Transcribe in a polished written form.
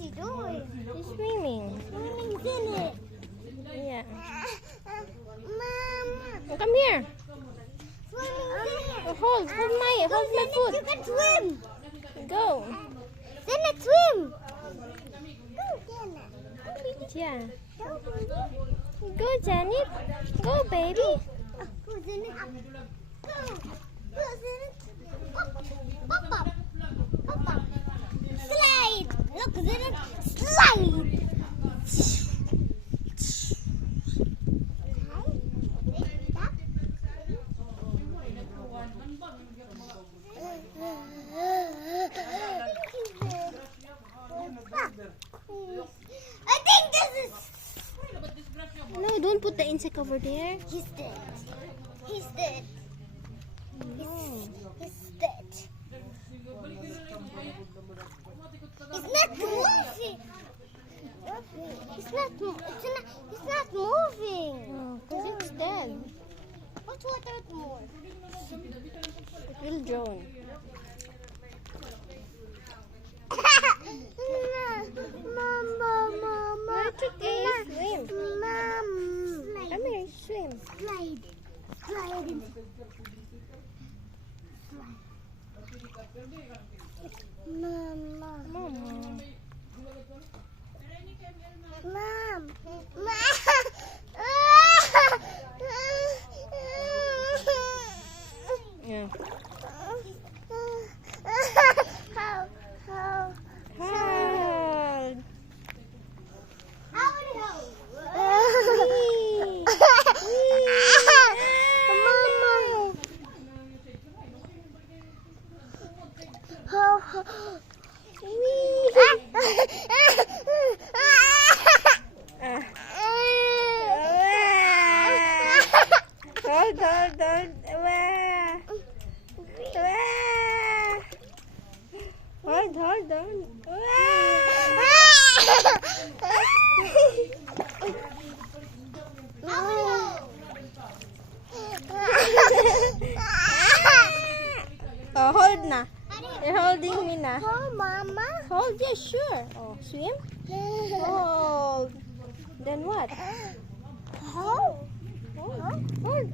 he doing? He's swimming. Swimming's in it. Yeah. Mama. Oh, come here. Swimming's in it. Oh, hold my foot. You can swim. Go. Janet, swim. Go, Janet. Yeah. Go, baby. Go, Janet. Go, baby. Go, Janet. Go. Go, Janet. Pop up. Pop up. Slide. Look, Janet. Slide. I think this is. No, don't put the insect over there. He's dead. He's dead. He's dead. It's not moving. It's not moving. Oh, because it's dead. What's water more? It will drown. Mama. It's okay. Swim. Mom. Come here, swim. Slide. Slide. Mama. Mama. Mom. Yeah. How? Hard. Wee. Mama. Ah. Hold. Hold on. Oh, hold na. You're holding me na. Oh, Mama. Hold, yeah, sure. Oh, swim? Hold. Then what? Hold. Hold.